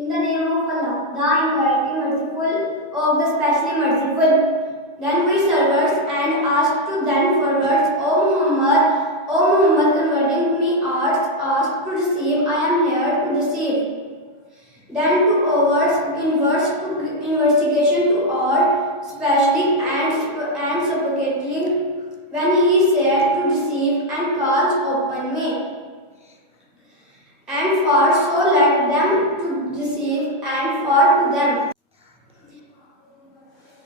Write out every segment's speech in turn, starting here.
In the name of Allah, the Infinitely Merciful, of the Specially Merciful. Then we servers and asked to them forwards, O Muhammad, converting me asked to receive, I am here to receive. Then to ours, investigation to our, specially and supplicately, when he said to deceive and calls open me. And for so let them to deceive, and for to them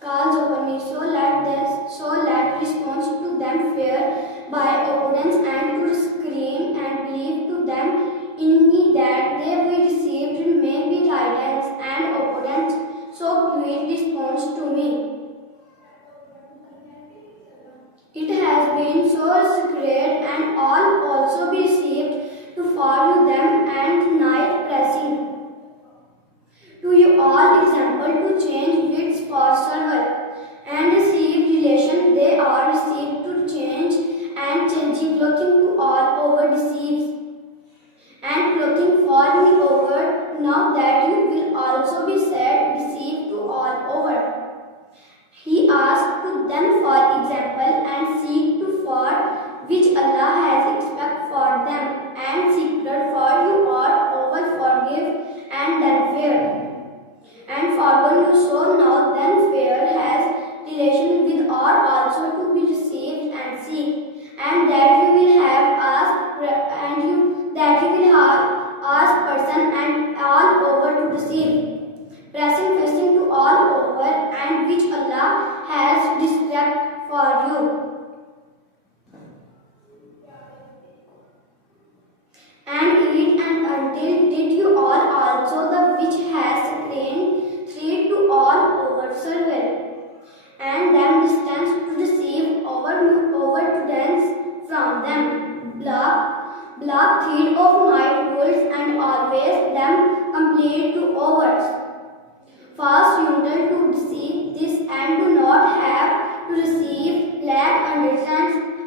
calls open me, so let response to them fear by opponents, and to scream and believe to them in me that they will receive remain be guidance and opponents, so quick response to me. It has been so sacred, and all also be received to follow them and night pressing. To you all example to change wits for server and receive relation they are received to change and changing clothing to all over deceives and clothing for me over now that you will also be said deceived to all over. He asked to them for example and seek to for which Allah has expect for them and secret for you all over forgive and then fear. And forgone you so now then fear has relation with all also to be received and seek, and that you will have asked person and all over to receive, pressing facing to all over, and which Allah has discrept for you. And eat and until did you all also the which has trained three to all over server, and them distance to receive over to dance from them. Block thread of night wolves and always them complete to overs. Fast usual to receive this and do not have to receive lack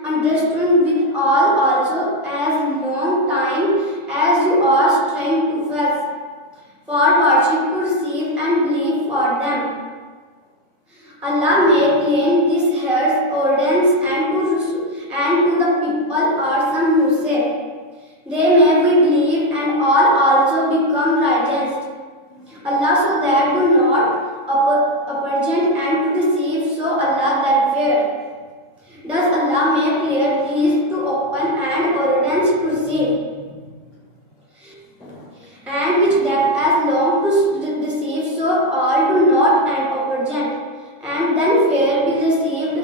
understood with all also as long time as you are trying to fast for worship to receive and believe for them. Allah may claim this hairs ordinance and to the people are some who say they may believe and all also become righteous. Allah so that do not apprehend and to deceive, so Allah that fear. Thus Allah may clear these to open and ordinance to receive, and which that as long to deceive, so all do not and apprehend, and then fear be received,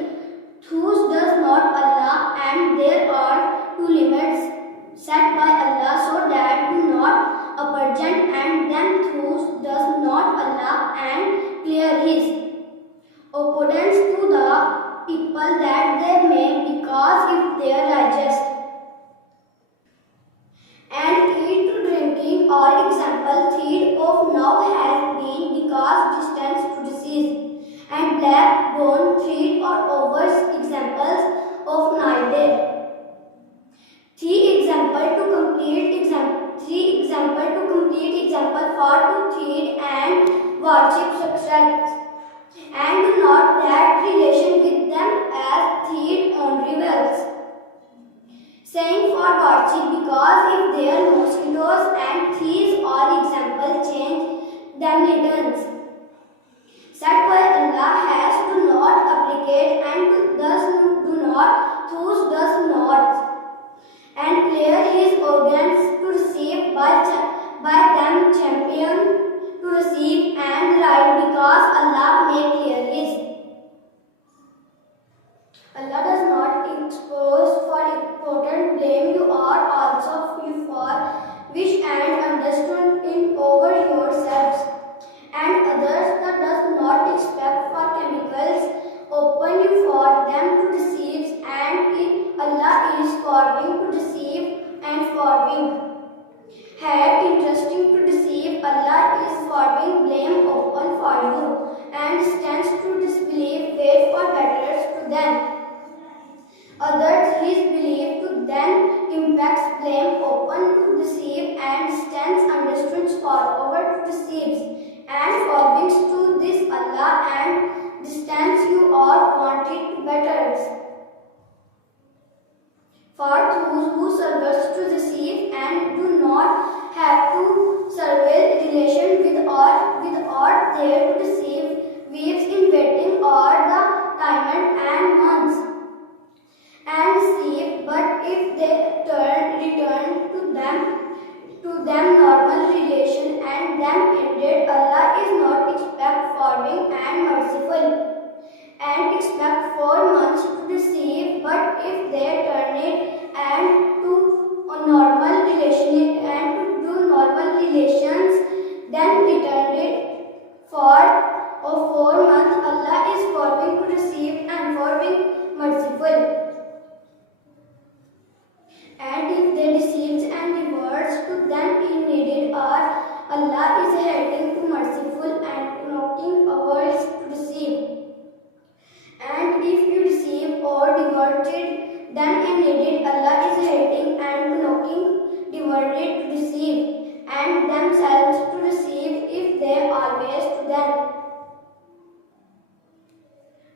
whose does not Allah, and there are two limits set by Allah, so that do not apprehend, and then whose does not Allah, and clear his opponents to the people that they may, because if they are righteous. And eat to drinking or example thread of now has been because distance to disease, and black bone thread or overs examples of night day. Three example to complete example for to thread and worship success, and do not that relation with them as thread on rivers, saying for worship because if their mosquitoes and thieves or example change them returns set by Allah has do not applicate and thus do not whose does not, and clear his organs to receive by them champion to receive and right because Allah those who serve to receive and do not have to surveil relation with or there to receive waves in waiting or the time and months and receive, but if they return to them normal relation and them ended, Allah is not expect forgiving and merciful and expect 4 months to receive, but if they turn it and to a normal relation and to do normal relations, then return it for 4 months, Allah is forgiving to receive and forgiving merciful. And if they deceives and reverts to them in needed are, Allah is helping to merciful and knocking ours to receive. And if you receive or diverted them in needed, Allah is helping and knocking diverted to receive and themselves to receive if they always to them.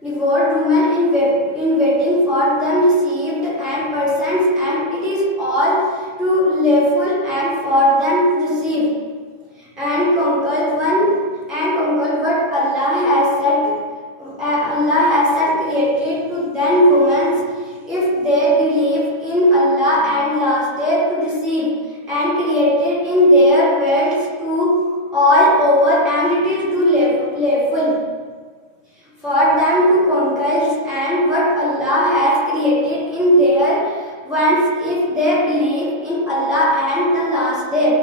Reward women in waiting for them received and persons, and it is all too lawful and for them to receive and conquer what Allah has said created to them women if they believe in Allah and last day to receive and created in their worlds to all over, and it is too lawful for them to conquer and what Allah has created in their ones if they believe in Allah and the last day.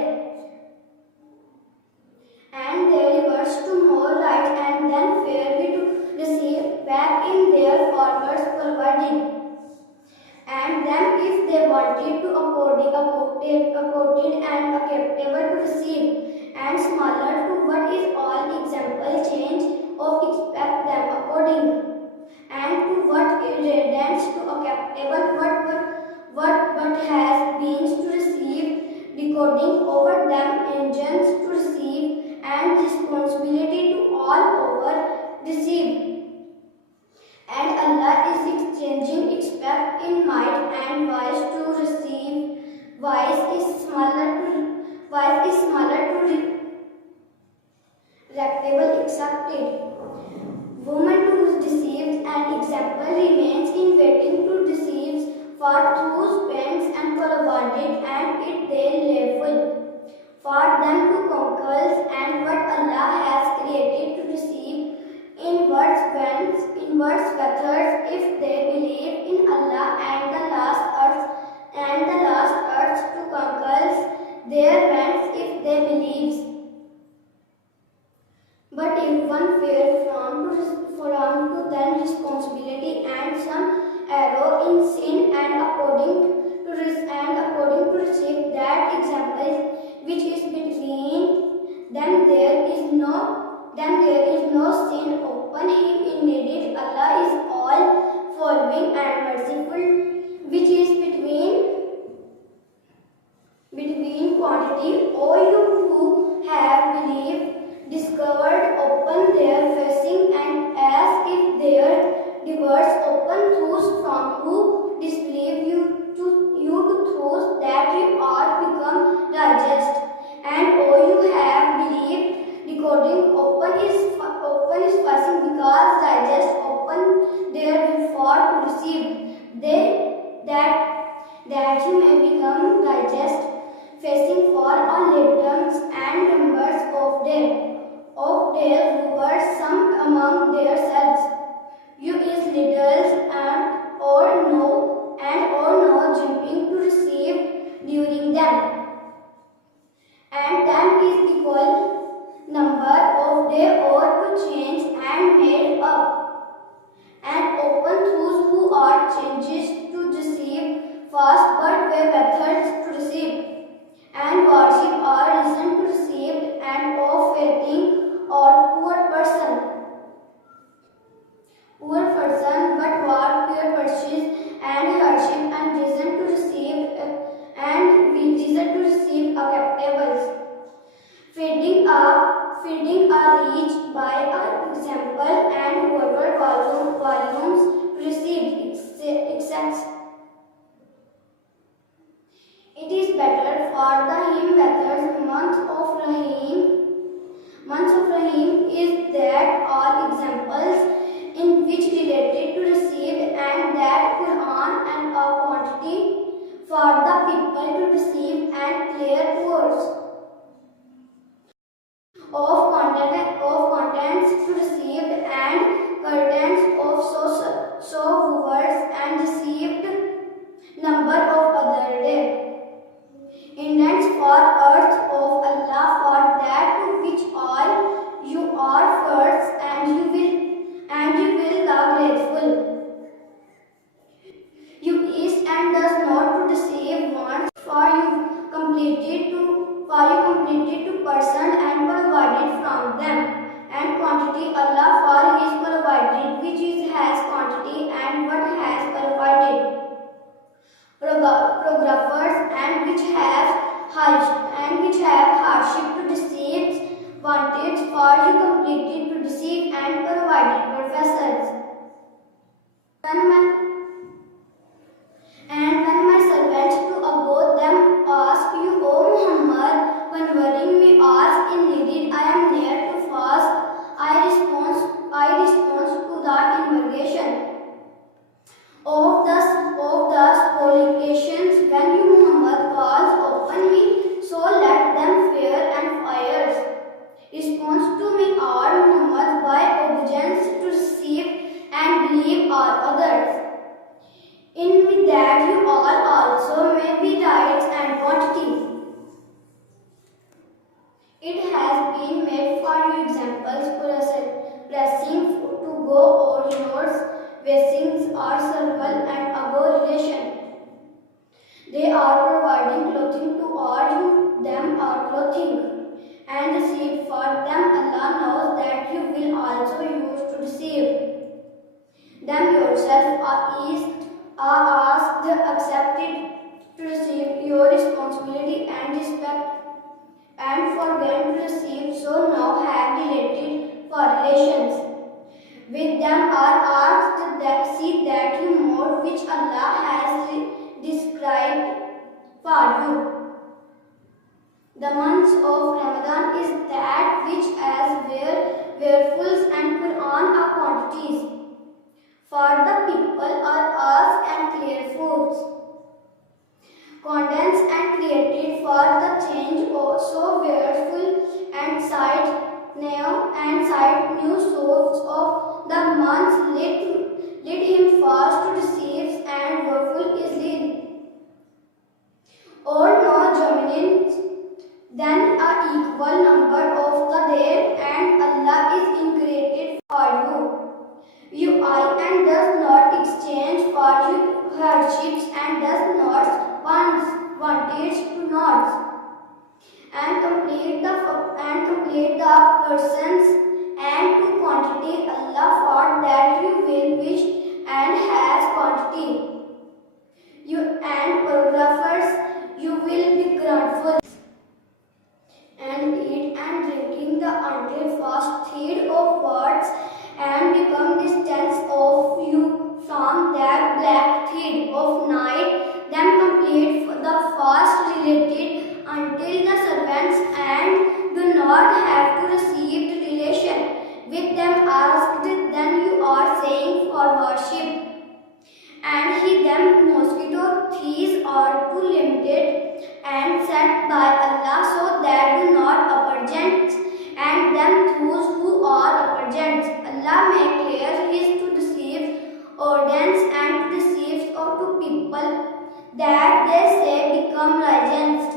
And they reverse to more right and then fairly to receive back in their forwards providing. And then if they wanted to accorded and acceptable to receive and smaller to what is all example change of expect them according and to what irradiance to acceptable what has been to receive decoding over them engines to receive and responsibility to all over receive. And Allah is exchanging expect in might and wise to receive. Wise is smaller to rectable accepted. Woman who deceives and example remains in waiting to deceives for whose parents and collaborated and it they level for them to conquer and what Allah has created to receive in words methods if they believe in Allah and the last earth to conquer their wants if they believe. But if one fear from to then responsibility and some error in sin and according to receive that example which is between them there is no sin open him in needed. Allah is all forgiving and merciful which is between quantity. O you who have believed, discovered open their facing and as if their doors open those from who disbelieve you to those that you are become digest. And O you have believed, decoding open is facing because digest open there before to receive that you may become digest facing for all atoms and numbers of their rulers some among themselves. You is little and or no jumping to receive during them. And them is equal number of day or to change and made up. And open those who are changes to receive fast but were methods to receive. And worship are reason to receive and of faithing or poor person but war pure purchase and hardship and reason to receive acceptables. Feeding are reached by our example and whoever volumes to receive accepts. better for the him whether months of Rahim is that all examples in which related to received and that Quran and a quantity for the people to receive and clear words of contents to receive and curtains of so words and received number of other day. Indents for earth of Allah for that to which all you are first and you will the grateful. You east and does not to deceive wants for you completed to person and provided from them and quantity Allah for his provided which is has quantity and what has provided. Programmers and which have hardship to deceive wanted for you completed to deceive and provided professors. When my servants to abode them ask you, O Muhammad, converting me ask in needed, I am near to fast. I respond to the invocation of the supplications when you Muhammad calls open me, so let them fear and fires. Response to me are Muhammad by obedience to receive and believe all others. In me that you all also may be rights and quantity. It has been made for you examples pressing to go or yours, blessings are circle and above relation. They are providing clothing to all you, them are clothing. And receive for them Allah knows that you will also use to receive. Them yourself are asked, accepted to receive your responsibility and respect and forget to receive, so now have related for relations. With them are asked that see that you more which Allah has described for you. The months of Ramadan is that which as werefuls and Quran are quantities. For the people are asked and clear foods. Condensed and created for the change so wereful and cite new source of the months let him fast to receive and wereful is lead. Or no dominant then a equal number of the day and Allah is increated for you. You eye and does not exchange for you hardships and does not wantage to knots and complete the persons and to quantity Allah for that you will wish and has quantity. You and paragraphers you will be grateful. And eat and drinking the until fast feed of words and become distance of you from that black thread of night, then complete the fast related until the servants and do not have to receive the relation with them asked, then you are saying for worship. And he them mosquito thieves are too limited and set by Allah so that do not apprehend and them those who are apprehend. Allah may clear his to deceive ordinance and to deceive or to people that they say become legends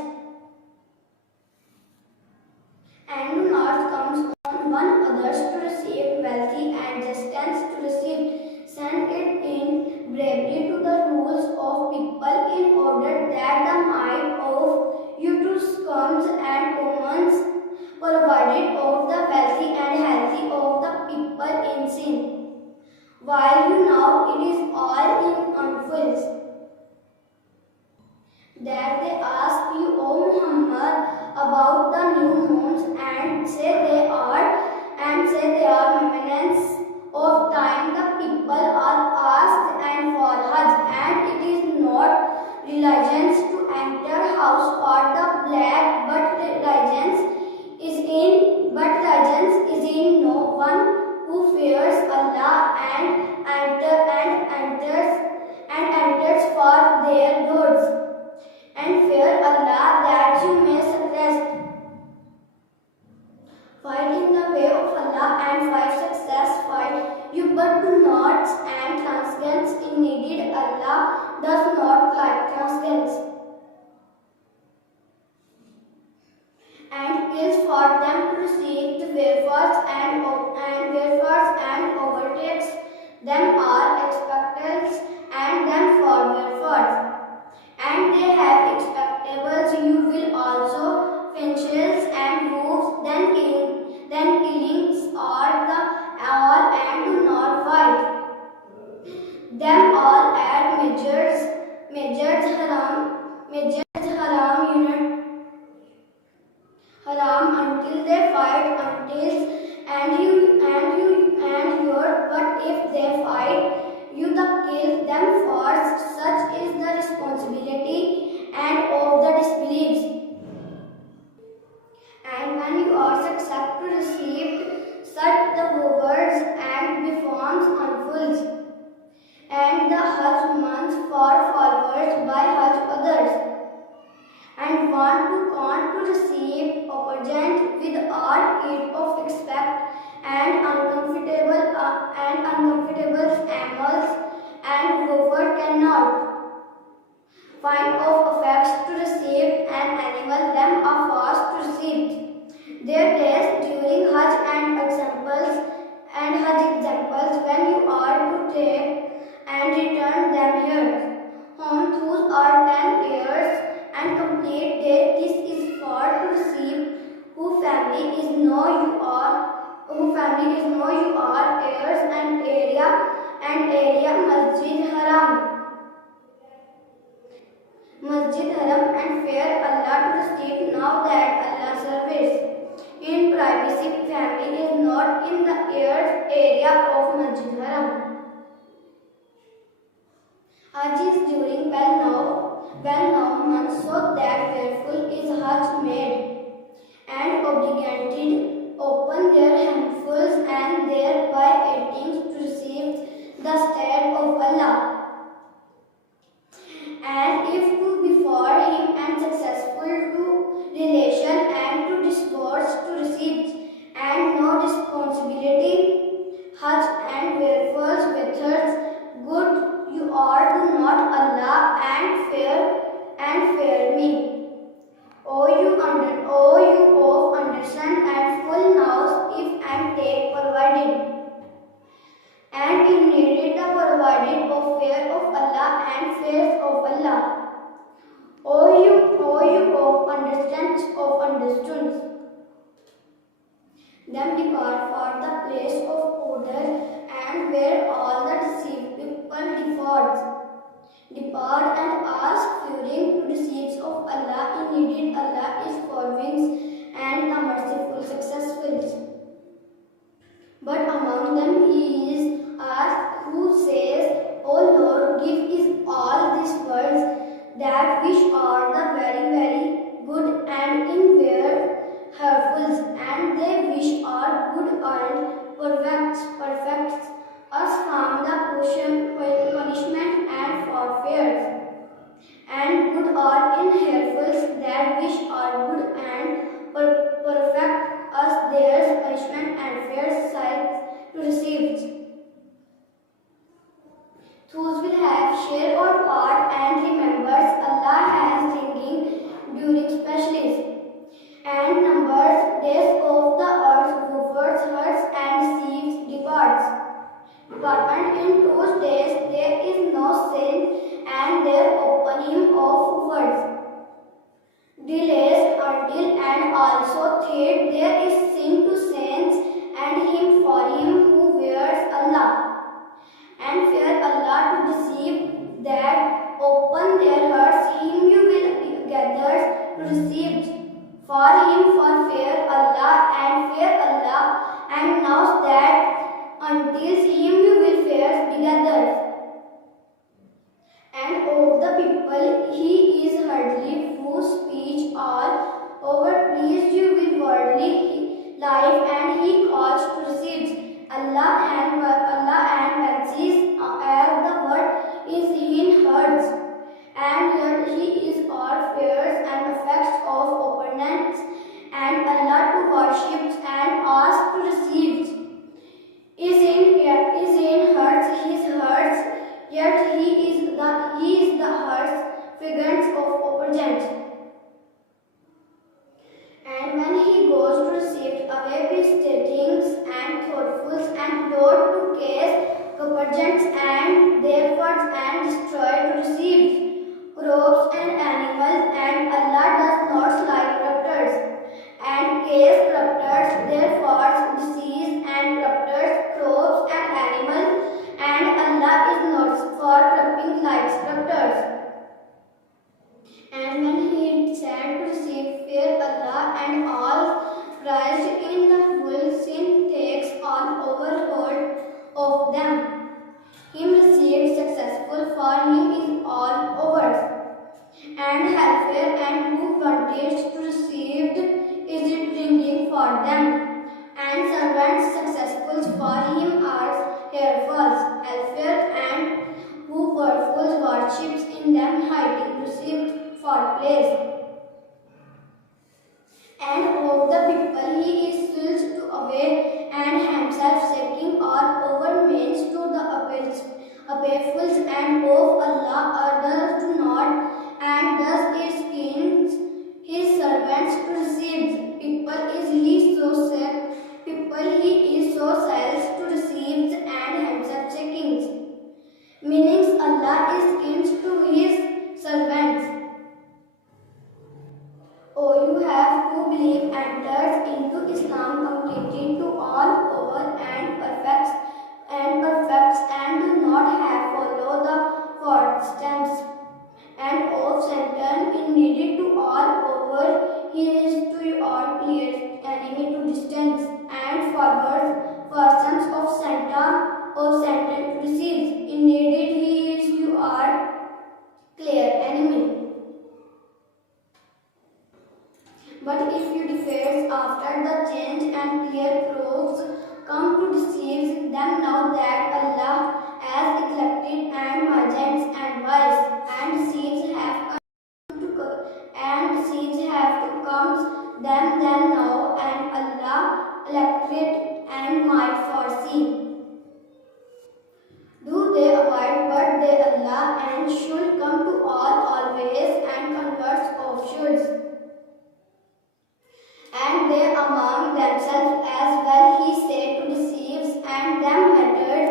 and do not comes on one others to receive wealthy and distance to receive. Send it in bravely to the rules of people in order that the might of you to comes and commons provided of the wealthy and healthy of the people in sin. While you know it is all in unfulfilled. That they ask you, O Muhammad, about the new moons and say they are remnants of time the people are asked and for Hajj and it is not religions to enter house Fight in the way of Allah and find success. Fight you, but do not and transgress. Indeed, Allah does not like transgress. And is for them to receive the wayfarers and overtakes them are expectables and them for wayfarers. And they have expectables. You will also finches and wolves, then killings are the all and do not fight. Them all add measures haram until they fight until and your, but if they fight you the kill them first. Such is the responsibility and of the disbelievers. And when you are successful to receive such the words and reforms unfolds, and the Hajj month for followers by Hajj others, and want to receive opportunity with all it of expect and uncomfortable animals and Robert cannot find of effects to receive an animal them are fast to receive their days during Hajj and Hajj examples when you are to take and return them here home. Those are 10 years and complete day. This is for to receive who family is know you are heirs and area Masjid Haram and fear Allah to receive now that Allah service in privacy. Family is not in the area of Masjid Haram. Hajj is during well-known months, so that fearful is Hajj made and obligated open their handfuls and thereby aiding to receive the state of Allah. And if to before him and successful to relation and to discourse to receive and no responsibility, Hajj and wherefore methods good you are do not Allah and fear me. O you of understand and full knows if and take provided. And you needed the provided of fear of Allah and faith of Allah. O you of understood. Then depart for the place of order and where all the deceived people depart and ask fearing to the seats of Allah. Indeed, Allah is forgiving and the merciful successful. But among them he is asked who says, O Lord, give is all these words that which are the very, very good and in where hurtful, and they which are good and perfect us from the punishment and for fears, and good are in hurtful, that which are good and perfect us their punishment and fears sight to receive. Those will have share or part and remembers Allah has bringing during specialists and numbers days of the earth, hovers, hurts and sees department. In those days there is no sin and their opening of words delays until and also third there is sin to saints and him for him who wears Allah and fear Allah to deceive that open their hearts him you will gather to receive for him for fear Allah and knows that until him you will fear together. And of the people he is hardly whose speech all over pleased you with worldly life and he calls to receive Allah and fancies as the word is in hearts and yet he is all fears and effects of opponents and Allah to worship and for them, and servants successful for him are careful, healthier, and who performs worships in them hiding received for place. And of the people he is filled to away, and himself seeking or overmains to the abafuls, and of Allah others do not, and thus is kings his servants to receive. People he is so sells to receive, and himself seekings. Meanings Allah is king to his servants. O you have who believe enters into Islam completely to all over and perfects and do not have follow the footsteps and of Satan in needed to all over he is to your clear enemy to distance and forward persons of Satan receives in needed he is you are clear enemy. But if you defer after the change and clear proofs come to deceive them, know that Allah has elected and merchants and wise, and seeds have to come them then know, and Allah elected and might foresee. Do they avoid but they Allah and should come to all always and converse of shoulds. And they among themselves as well he said to deceives, and them mattered,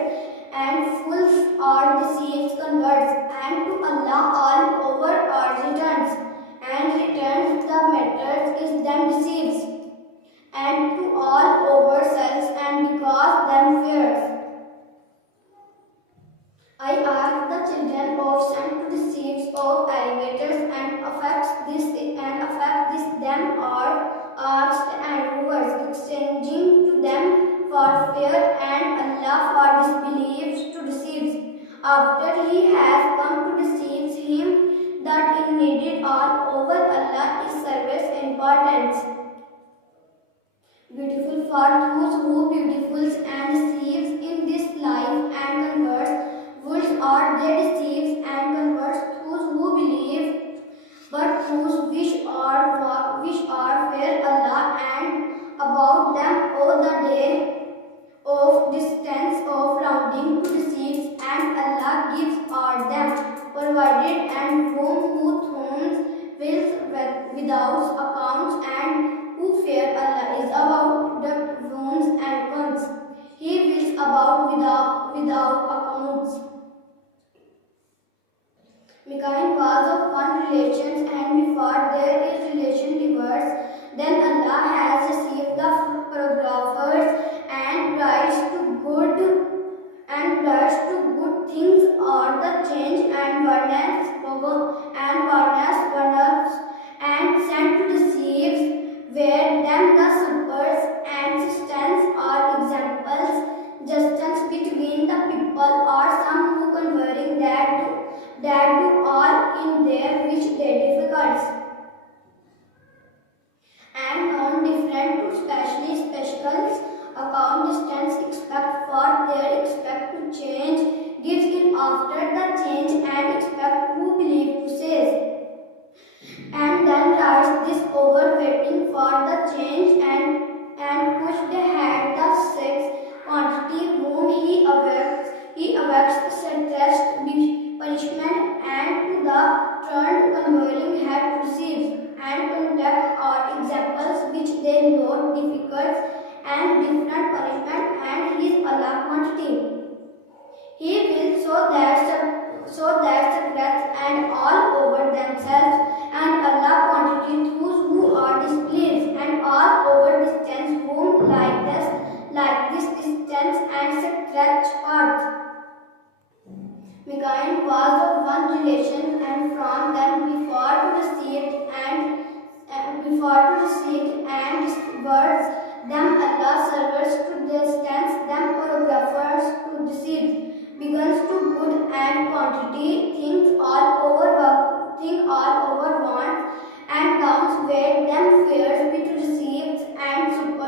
and fools or deceives converts, and to Allah all over or returns, and returns the matters is them deceives, and to all over selves, and because them fears. I ask the children of Sun to deceive of elevators and affect this them or asked and rulers exchanging to them for fear and Allah for disbeliefs to deceive. After he has come to deceive him that in needed all over Allah is service importance. Beautiful for those who beautifuls and deceives in this life and converts. Woods are they deceives and converts those who believe, but whose wish are fear Allah and about them all the day of distance of rounding to deceive, and Allah gives all them provided and who thrones wills without accounts, and who fear Allah is about the wounds and guns. He wills about without accounts. Mankind was of one relation, and before there is relation diverse, then Allah has received the paragraphers and writes to good things or the change and warnings and sent to deceive where them the supers and systems or examples distance between the people or some who converting that do all in their which they difficult and non different to specials account distance expect for their expect to change gives in after the change and expect who believe to says, and then writes this over waiting for the change and push they had the sex quantity whom he awakes stressed punishment and to the turned converting had received and conduct or examples which they know difficult and different punishment and his Allah quantity. He will so that secrets and all over themselves and Allah quantity those who are displeased and all over distance whom like this distance and secret earth. Mankind was of one relation and from them before to receive and words them Allah servers to distance them paragraphers to deceive begins to good and quantity things all over want and downs where them fears be to deceive and super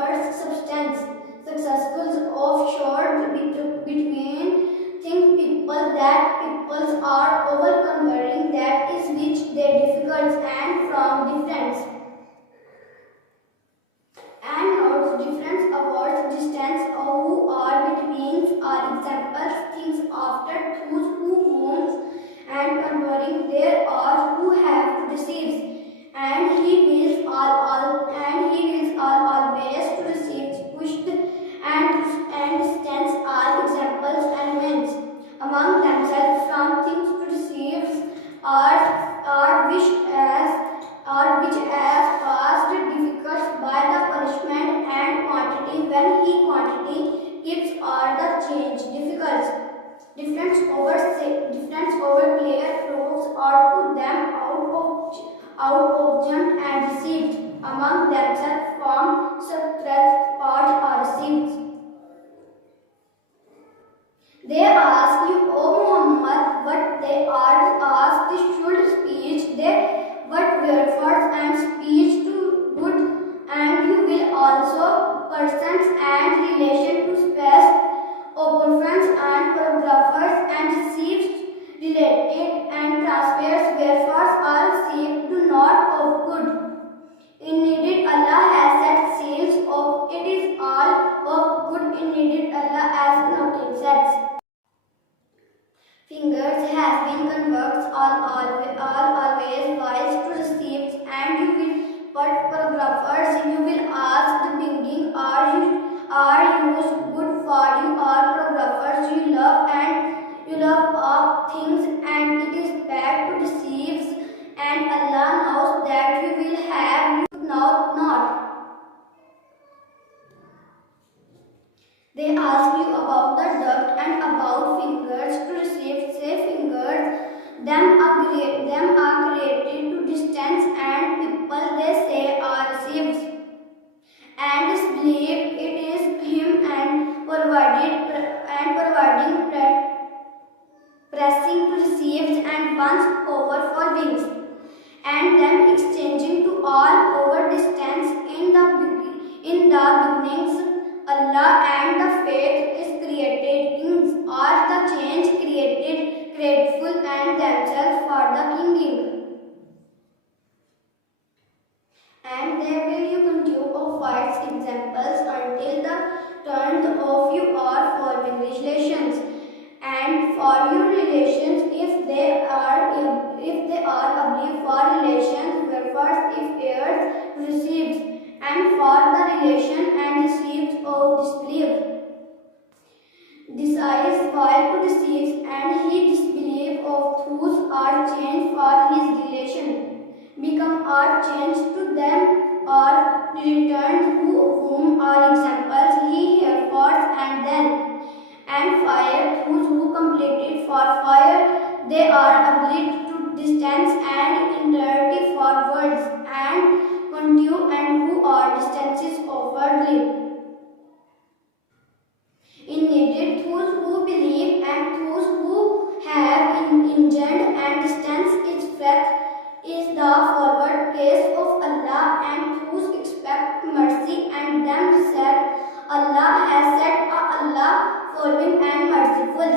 quantity, gifts are the change difficult. Difference over player proves are to them out of jump and received among themselves from subtract part are received. They ask you, O Muhammad, what they are asked should speech they what wherefore and speech to good, and you will also persons and relation to space, opens and paragraphers and receives related and transfers wherefore are received to not of good. Indeed, Allah has set seals of it is all of good. Indeed, Allah has nothing sets. Fingers has been converts all always wise to receive, and you will but paragraphers you will ask the beginning are used good for you are paragraphers you love and you love all things and it is bad to deceive, and Allah knows that you will have you know not. They ask you about the duct and about fingers to receive. Say fingers, them are created to distance, and people they say are received. And disbelieve it is him and providing pressing to receive and once over for wings, and then exchanging to all over distance in the beginnings. Allah and the faith is created in are the change created grateful and themselves for the kinging. And there will you continue of words examples until the turn of you are forming relations, and for your relations if they are obliged for relations wherefore if heirs receives, and for the relation and receives of disbelief. Desires while to deceive, and he disbelieve of whose are changed for his relation, become are changed to them or returned whom are examples he herefore and then, and fire who completed for fire they are obliged to distance and entirety for words and continue and who are distances overly. Indeed, those who believe and those who have engendered and distance its faith is the forward case of Allah, and whose expect mercy and them said Allah has said Allah forgiving and merciful,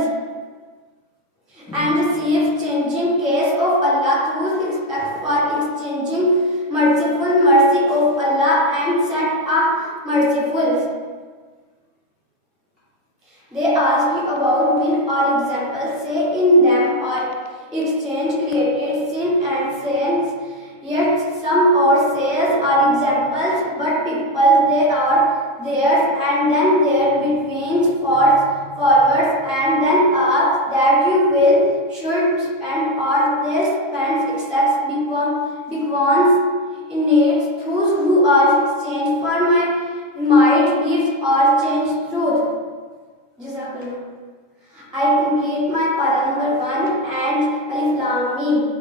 and receive changing case of Allah whose expect for exchanging merciful mercy of Allah and set merciful. They ask you about will or examples, say in them are exchange created sin and sins, yet some or says are examples, but people they are theirs, and then there between forwards, and then ask that you will should spend or they spend excess because in needs those who are exchanged for my might gives or change truth. Jazakallah. I complete my para number 1 and Alif Lam Mim.